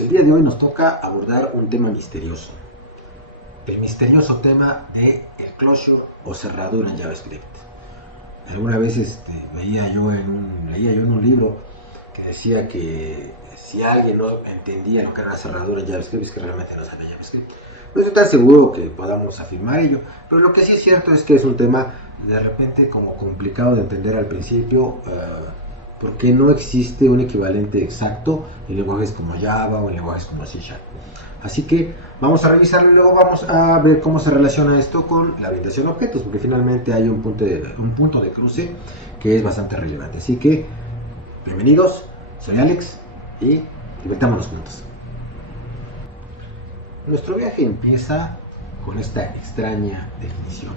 Pues el día de hoy nos toca abordar un tema misterioso. El misterioso tema de el closure o cerradura en JavaScript. Alguna vez leía yo en un libro que decía que si alguien no entendía lo que era una cerradura en JavaScript es que realmente no sabía JavaScript. No estoy tan seguro que podamos afirmar ello, pero lo que sí es cierto es que es un tema de repente como complicado de entender al principio, porque no existe un equivalente exacto en lenguajes como Java o en lenguajes como C#. Así que vamos a revisarlo y luego vamos a ver cómo se relaciona esto con la orientación a objetos, porque finalmente hay un punto de cruce que es bastante relevante. Así que, bienvenidos, soy Alex y divertámonos juntos. Nuestro viaje empieza con esta extraña definición.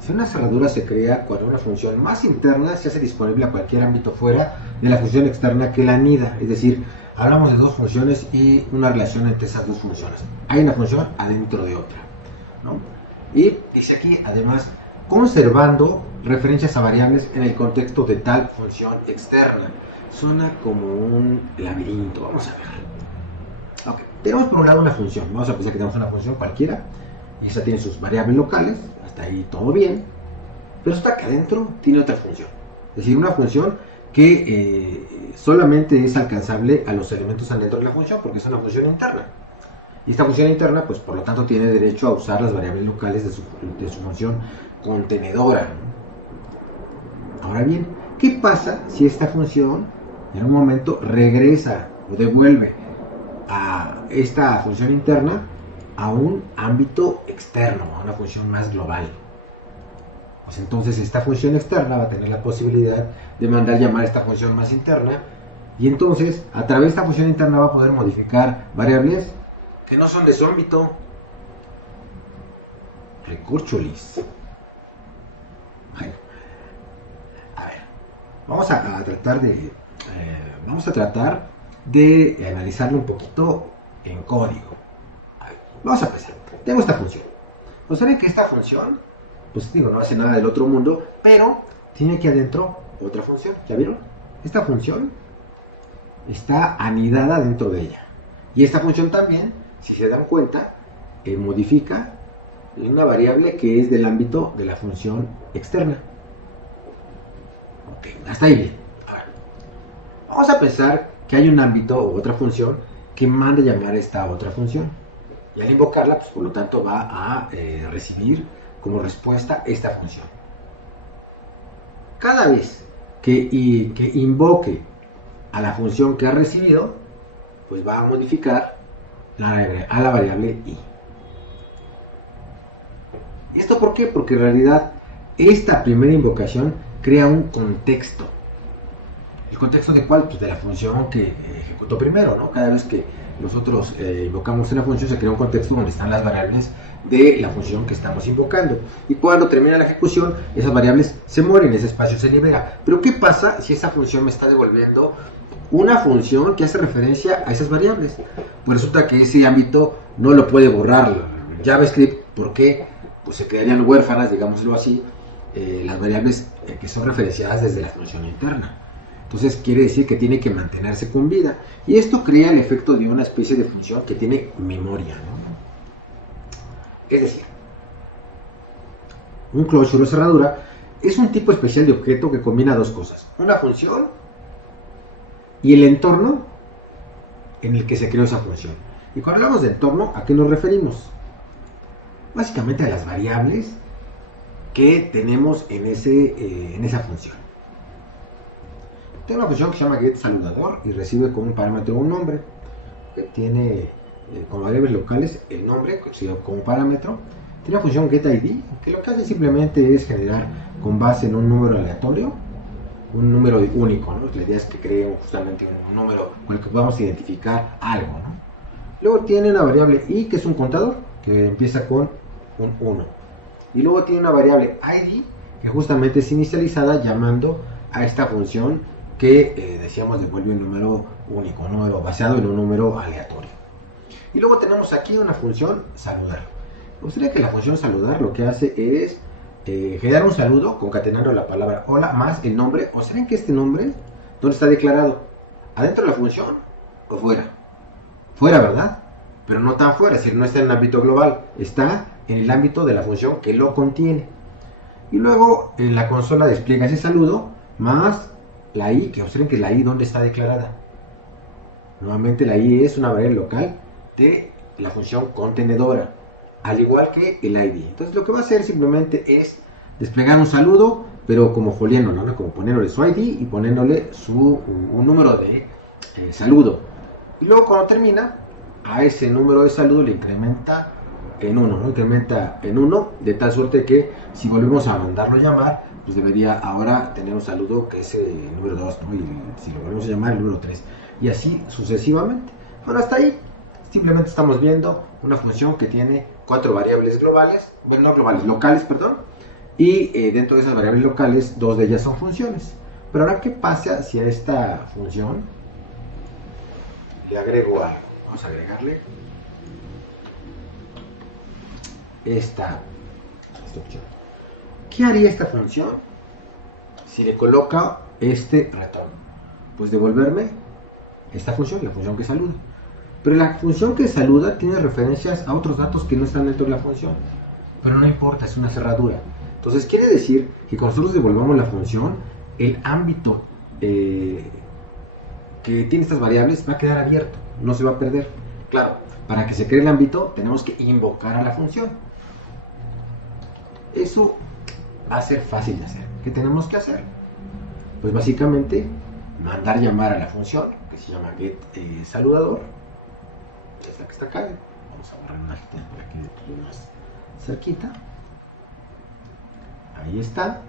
Si una cerradura se crea cuando una función más interna se hace disponible a cualquier ámbito fuera de la función externa que la anida, es decir, hablamos de dos funciones y una relación entre esas dos funciones. Hay una función adentro de otra, ¿no? Y dice aquí, además, conservando referencias a variables en el contexto de tal función externa. Suena como un laberinto, vamos a ver. Okay. Tenemos por un lado una función, vamos a pensar que tenemos una función cualquiera, y esa tiene sus variables locales, hasta ahí todo bien, pero está acá adentro tiene otra función, es decir, una función que solamente es alcanzable a los elementos adentro de la función porque es una función interna. Y esta función interna, pues por lo tanto, tiene derecho a usar las variables locales de su función contenedora. Ahora bien, ¿qué pasa si esta función en un momento regresa o devuelve a esta función interna a un ámbito externo, a una función más global? Pues entonces esta función externa va a tener la posibilidad de mandar llamar a esta función más interna, y entonces a través de esta función interna va a poder modificar variables que no son de su ámbito. Recurcholis. Bueno, a ver, vamos a tratar de analizarlo un poquito en código. A ver, vamos a empezar. Tengo esta función. Pues saben que esta función, pues digo, no hace nada del otro mundo, pero tiene aquí adentro otra función. ¿Ya vieron? Esta función está anidada dentro de ella. Y esta función también, si se dan cuenta, modifica una variable que es del ámbito de la función externa. Ok, hasta ahí bien. Ahora, vamos a pensar que hay un ámbito o otra función que manda llamar a esta otra función. Y al invocarla, pues por lo tanto va a recibir como respuesta esta función. Cada vez que invoque a la función que ha recibido, pues va a modificar a la variable i. ¿Y esto por qué? Porque en realidad esta primera invocación crea un contexto. ¿El contexto de cuál? Pues de la función que ejecutó primero, ¿no? Cada vez que nosotros invocamos una función se crea un contexto donde están las variables de la función que estamos invocando. Y cuando termina la ejecución, esas variables se mueren, ese espacio se libera. Pero ¿qué pasa si esa función me está devolviendo una función que hace referencia a esas variables? Pues resulta que ese ámbito no lo puede borrar JavaScript porque pues se quedarían huérfanas, digámoslo así, las variables que son referenciadas desde la función interna. Entonces quiere decir que tiene que mantenerse con vida. Y esto crea el efecto de una especie de función que tiene memoria, ¿no? Es decir, un closure o cerradura es un tipo especial de objeto que combina dos cosas: una función y el entorno en el que se creó esa función. Y cuando hablamos de entorno, ¿a qué nos referimos? Básicamente a las variables que tenemos en esa función. Tengo una función que se llama getSaludador y recibe como un parámetro un nombre, que tiene como variables locales el nombre como parámetro. Tiene una función getID que lo que hace simplemente es generar con base en un número aleatorio un número único, ¿no? La idea es que cree justamente un número con el que podamos identificar algo, ¿no? Luego tiene una variable i que es un contador que empieza con un 1. Y luego tiene una variable id que justamente es inicializada llamando a esta función que decíamos devuelve un número único, un número basado en un número aleatorio. Y luego tenemos aquí una función saludar. Me gustaría que la función saludar lo que hace es generar un saludo concatenando la palabra hola más el nombre. ¿Observen que este nombre dónde está declarado? ¿Adentro de la función o fuera? fuera, ¿verdad? Pero no tan fuera, es decir, no está en el ámbito global, está en el ámbito de la función que lo contiene. Y luego en la consola despliega ese saludo más la i, que observen que la i ¿dónde está declarada? Nuevamente la i es una variable local de la función contenedora, al igual que el id. Entonces lo que va a hacer simplemente es desplegar un saludo, pero como foliéndolo, ¿no? Como poniéndole su id y poniéndole un número de saludo. Y luego cuando termina, a ese número de saludo le incrementa en 1, ¿no? Incrementa en 1, de tal suerte que si volvemos a mandarlo a llamar, pues debería ahora tener un saludo que es el número 2, ¿no? Y si lo volvemos a llamar, el número 3. Y así sucesivamente. Bueno, hasta ahí simplemente estamos viendo una función que tiene 4 variables globales, bueno, no globales, locales, perdón, y dentro de esas variables locales, 2 de ellas son funciones. Pero ahora, ¿qué pasa si a esta función le agrego algo? Vamos a agregarle esta opción. ¿Qué haría esta función si le coloca este retorno? Pues devolverme esta función, la función que saluda. Pero la función que saluda tiene referencias a otros datos que no están dentro de la función. Pero no importa, es una cerradura. Entonces quiere decir que cuando nosotros devolvamos la función, el ámbito que tiene estas variables va a quedar abierto, no se va a perder. Claro, para que se cree el ámbito tenemos que invocar a la función. Eso va a ser fácil de hacer. ¿Qué tenemos que hacer? Pues básicamente mandar llamar a la función que se llama getSaludador. Es la que está acá. Vamos a borrar una gita por aquí de más cerquita. Ahí está.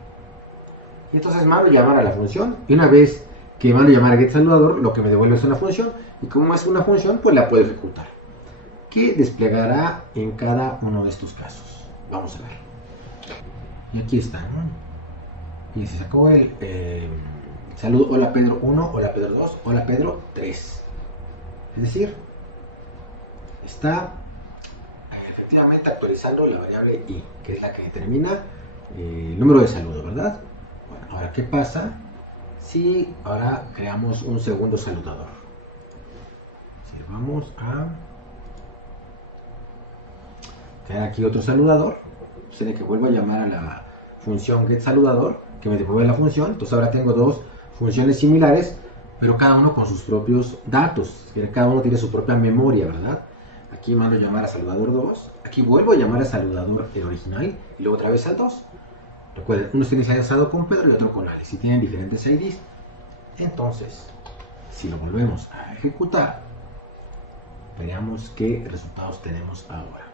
Y entonces mando llamar a la función. Y una vez que mando llamar a getSaludador, lo que me devuelve es una función. Y como es una función, pues la puedo ejecutar. ¿Qué desplegará en cada uno de estos casos? Vamos a ver. Y aquí está, ¿no? Y se sacó el saludo hola Pedro 1, hola Pedro 2, hola Pedro 3. Es decir, está efectivamente actualizando la variable i, que es la que determina el número de saludo, ¿verdad? Bueno, ahora, ¿qué pasa si ahora creamos un segundo saludador? Si vamos a crear aquí otro saludador, será que vuelvo a llamar a la función getSaludador, que me devuelve la función. Entonces ahora tengo dos funciones similares, pero cada uno con sus propios datos. Cada uno tiene su propia memoria, ¿verdad? Aquí mando llamar a saludador 2, aquí vuelvo a llamar a saludador el original, y luego otra vez al 2. Recuerden, uno está inicializado con Pedro y otro con Alex, y tienen diferentes IDs. Entonces, si lo volvemos a ejecutar, veamos qué resultados tenemos ahora.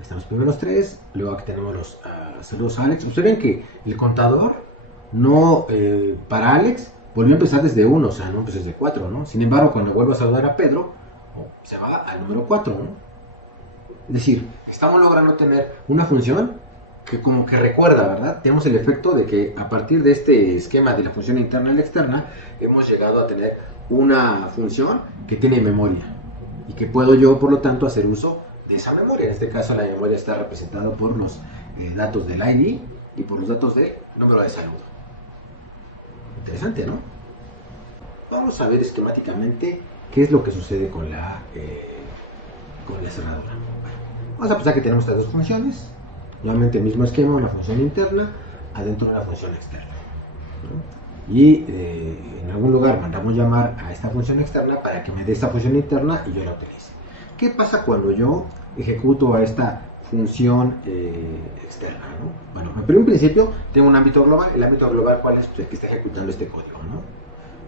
Están los primeros 3, luego aquí tenemos los saludos a Alex. Observen que el contador no para Alex volvió a empezar desde 1, o sea, no empezó desde 4, ¿no? Sin embargo, cuando vuelvo a saludar a Pedro, se va al número 4, ¿no? Es decir, estamos logrando tener una función que como que recuerda, ¿verdad? Tenemos el efecto de que a partir de este esquema de la función interna y la externa, hemos llegado a tener una función que tiene memoria y que puedo yo, por lo tanto, hacer uso de esa memoria. En este caso, la memoria está representada por los datos del ID y por los datos del número de saludo. Interesante, ¿no? Vamos a ver esquemáticamente qué es lo que sucede con la cerradura. Vamos a pensar que tenemos estas dos funciones, nuevamente el mismo esquema, una función interna adentro de una función externa, ¿no? Y en algún lugar mandamos llamar a esta función externa para que me dé esta función interna y yo la utilice. ¿Qué pasa cuando yo ejecuto a esta función externa, ¿no? Bueno, pero en principio tengo un ámbito global. El ámbito global, ¿cuál es? Pues el que está ejecutando este código, ¿no?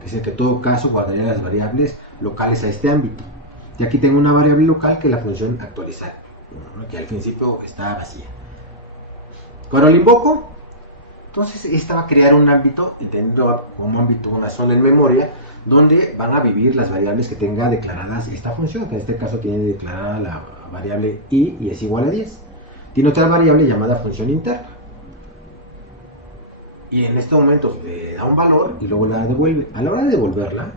Que es el que en todo caso guardaría las variables locales a este ámbito. Y aquí tengo una variable local que es la función actualizar, ¿no? Que al principio está vacía. Cuando lo invoco, entonces esta va a crear un ámbito, entendiendo como ámbito una zona en memoria, donde van a vivir las variables que tenga declaradas esta función, que en este caso tiene declarada la variable i y es igual a 10. Tiene otra variable llamada función interna. Y en este momento le da un valor y luego la devuelve. A la hora de devolverla,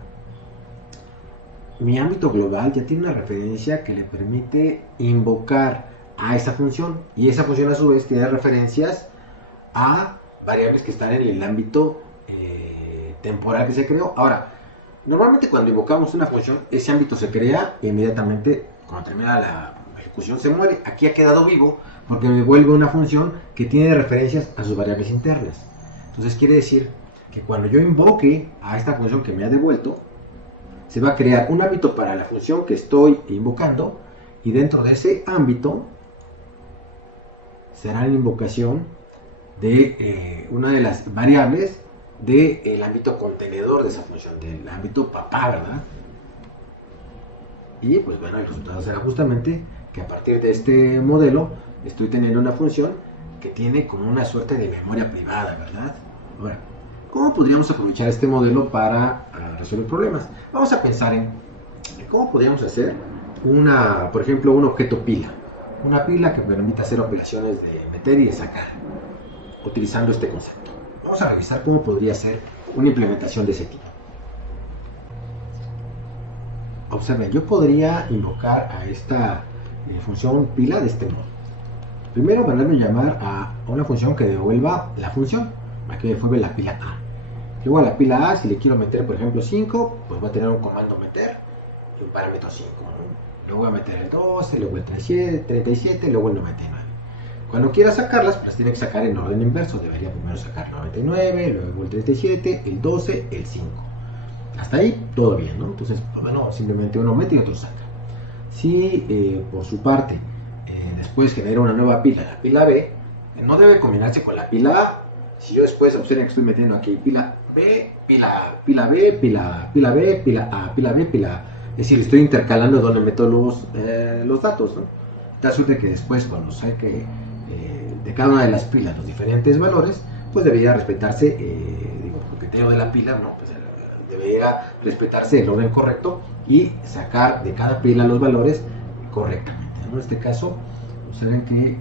mi ámbito global ya tiene una referencia que le permite invocar a esa función. Y esa función a su vez tiene referencias a variables que están en el ámbito temporal que se creó. Ahora, Normalmente cuando invocamos una función, ese ámbito se crea e inmediatamente cuando termina la ejecución se muere. Aquí ha quedado vivo porque me devuelve una función que tiene referencias a sus variables internas. Entonces quiere decir que cuando yo invoque a esta función que me ha devuelto, se va a crear un ámbito para la función que estoy invocando y dentro de ese ámbito será la invocación de una de las variables del ámbito contenedor de esa función, del ámbito papá, ¿verdad? Y pues bueno, el resultado será justamente que a partir de este modelo estoy teniendo una función que tiene como una suerte de memoria privada, ¿verdad? Ahora, ¿cómo podríamos aprovechar este modelo para resolver problemas? Vamos a pensar en cómo podríamos hacer por ejemplo, un objeto pila. Una pila que permita hacer operaciones de meter y de sacar, utilizando este concepto. Vamos a revisar cómo podría ser una implementación de ese tipo. Observen, yo podría invocar a esta función pila de este modo. Primero, mandarme llamar a una función que devuelva la función, aquí me devuelve la pila A. Luego a la pila A, si le quiero meter, por ejemplo, 5, pues va a tener un comando meter y un parámetro 5. Luego voy a meter el 12, luego el 37, luego el 99. Cuando quiera sacarlas, pues las tiene que sacar en orden inverso. Debería primero sacar el 99, luego el 37, el 12, el 5. Hasta ahí todo bien, ¿no? Entonces, bueno, simplemente uno mete y otro saca. Si por su parte después genera una nueva pila, la pila B, no debe combinarse con la pila A. Si yo después observen que estoy metiendo aquí pila B, pila A, pila B, pila B, pila A, pila B, pila A. Es decir, estoy intercalando donde meto los datos, ¿no? Tal suerte que después, cuando saque de cada una de las pilas los diferentes valores, pues debería respetarse, el criterio de la pila, ¿no? Pues debería respetarse el orden correcto y sacar de cada pila los valores correctamente, ¿no? En este caso, observen que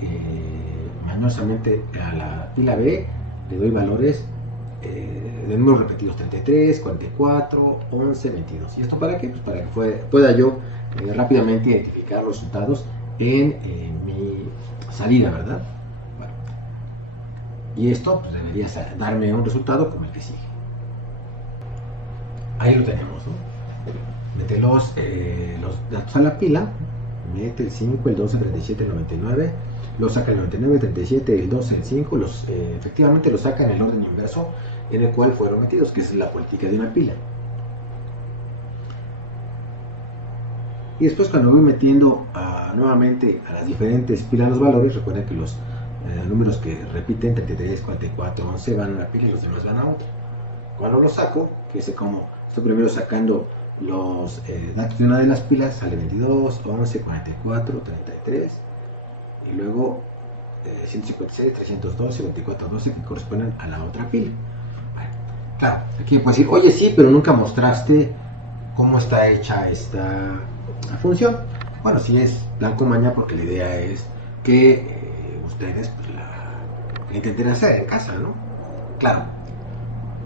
mañosamente a la pila B le doy valores de números repetidos: 33, 44, 11, 22. ¿Y esto para qué? Pues para que pueda yo rápidamente identificar los resultados en mi salida, ¿verdad? Bueno, y esto pues, debería darme un resultado como el que sigue. Ahí lo tenemos, ¿no? Mete los datos a la pila, mete el 5, el 12, el 37, el 99, lo saca el 99, el 37, el 12, el 5, efectivamente los saca en el orden inverso en el cual fueron metidos, que es la política de una pila. Y después cuando voy metiendo nuevamente a las diferentes pilas los valores, recuerden que los números que repiten, 33, 44, 11, van a una pila y los demás van a otra. Cuando los saco, que sé cómo, estoy primero sacando los datos de una de las pilas, sale 22, 11, 44, 33, y luego 156, 312, 24, 12, que corresponden a la otra pila. Bueno, claro, aquí me puedes decir, oye, sí, pero nunca mostraste cómo está hecha esta función. Bueno, sí es blanco maña porque la idea es que ustedes pues, la intenten hacer en casa, ¿no? Claro,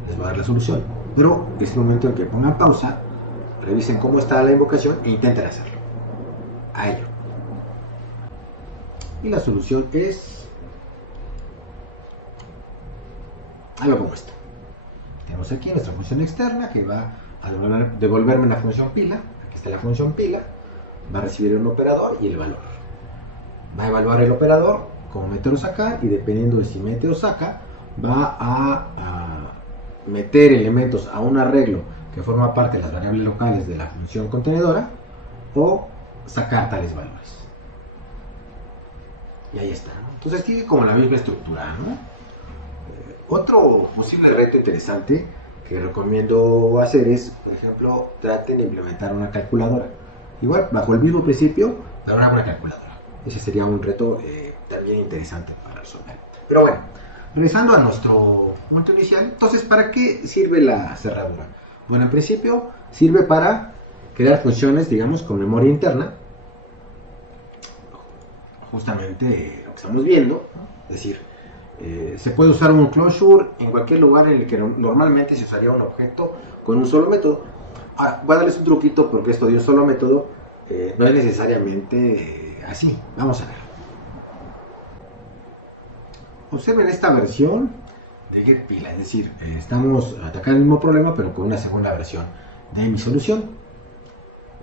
les va a dar la solución, pero es el momento en que pongan pausa, revisen cómo está la invocación e intenten hacerlo a ello. Y la solución es algo como esto. Tenemos aquí nuestra función externa que va a devolverme una función pila. Aquí está la función pila, va a recibir un operador y el valor. Va a evaluar el operador como meter o sacar, y dependiendo de si mete o saca, va a meter elementos a un arreglo que forma parte de las variables locales de la función contenedora o sacar tales valores. Y ahí está, ¿no? Entonces tiene como la misma estructura, ¿no? Otro posible reto interesante que recomiendo hacer es, por ejemplo, traten de implementar una calculadora. Igual, bajo el mismo principio, dar una calculadora. Ese sería un reto también interesante para resolver. Pero bueno, regresando a nuestro punto inicial, entonces, ¿para qué sirve la cerradura? Bueno, en principio sirve para crear funciones, digamos, con memoria interna, justamente lo que estamos viendo, ¿no? Es decir, se puede usar un closure en cualquier lugar en el que normalmente se usaría un objeto con un solo método. Voy a darles un truquito porque esto de un solo método no es necesariamente así. Vamos a ver. Observen esta versión de getPila, es decir, estamos atacando el mismo problema pero con una segunda versión. de mi solución.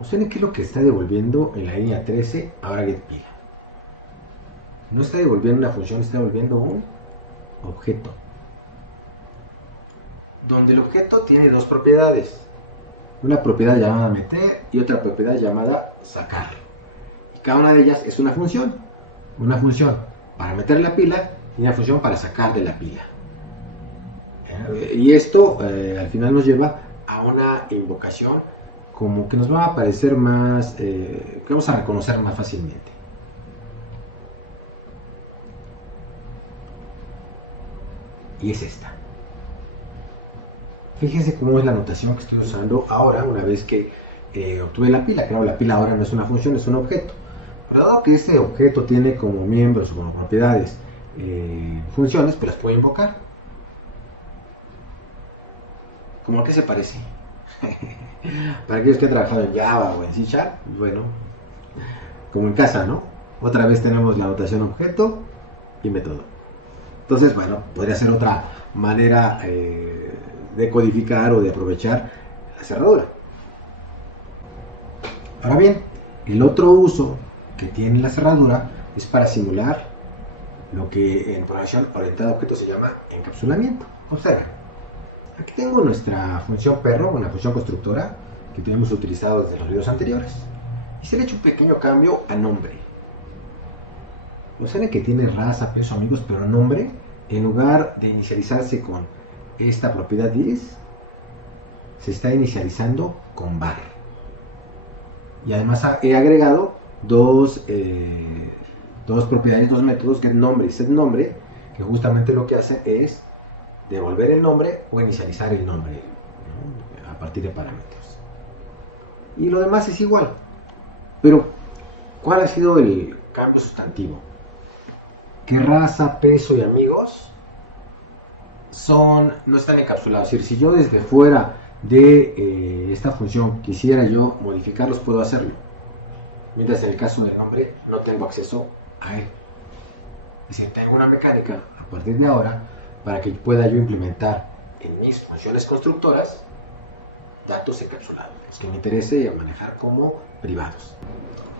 Observen qué es lo que está devolviendo en la línea 13 ahora getPila. No está devolviendo una función, está devolviendo un objeto, donde el objeto tiene dos propiedades, una propiedad llamada meter y otra propiedad llamada sacar, y cada una de ellas es una función para meter la pila y una función para sacar de la pila, y esto al final nos lleva a una invocación como que nos va a parecer más, que vamos a reconocer más fácilmente. Y es esta. Fíjense cómo es la notación que estoy usando ahora, una vez que obtuve la pila. Claro, la pila ahora no es una función, es un objeto. Pero dado que este objeto tiene como miembros o como propiedades funciones, pues las puedo invocar. ¿Cómo a qué se parece? Para aquellos que han trabajado en Java o en C#, bueno, como en casa, ¿no? Otra vez tenemos la notación objeto y método. Entonces, bueno, podría ser otra manera de codificar o de aprovechar la cerradura. Ahora bien, el otro uso que tiene la cerradura es para simular lo que en programación orientada a objetos se llama encapsulamiento. Observen, aquí tengo nuestra función perro, una función constructora que tenemos utilizado desde los videos anteriores, y se le ha hecho un pequeño cambio a nombre. Observen que tiene raza, peso, amigos, pero nombre, en lugar de inicializarse con esta propiedad is, se está inicializando con var. Y además he agregado dos propiedades, dos métodos, getNombre y setNombre, que justamente lo que hacen es devolver el nombre o inicializar el nombre, ¿no?, a partir de parámetros. Y lo demás es igual. Pero, ¿cuál ha sido el cambio sustantivo? Que raza, peso y amigos no están encapsulados. Es decir, si yo desde fuera de esta función quisiera yo modificarlos, puedo hacerlo. Mientras en el caso del nombre no tengo acceso a él. Es decir, tengo una mecánica a partir de ahora para que pueda yo implementar en mis funciones constructoras datos encapsulados, los que me interese manejar como privados.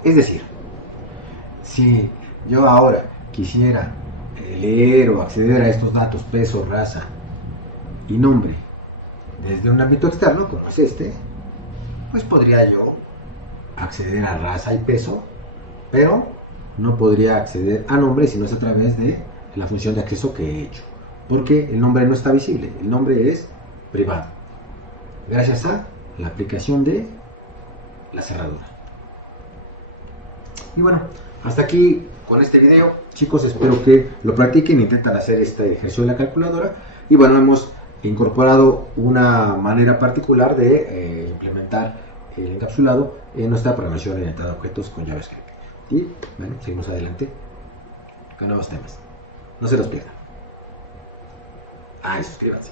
Es decir, si yo ahora quisiera leer o acceder a estos datos, peso, raza y nombre, desde un ámbito externo, como es este, pues podría yo acceder a raza y peso, pero no podría acceder a nombre si no es a través de la función de acceso que he hecho, porque el nombre no está visible, el nombre es privado, gracias a la aplicación de la cerradura. Y bueno, hasta aquí con este video, chicos, espero que lo practiquen, intentan hacer este ejercicio de la calculadora. Y bueno, hemos incorporado una manera particular de implementar el encapsulado en nuestra programación orientada a objetos con JavaScript. Y bueno, seguimos adelante con nuevos temas. No se los pierdan. Y suscríbanse.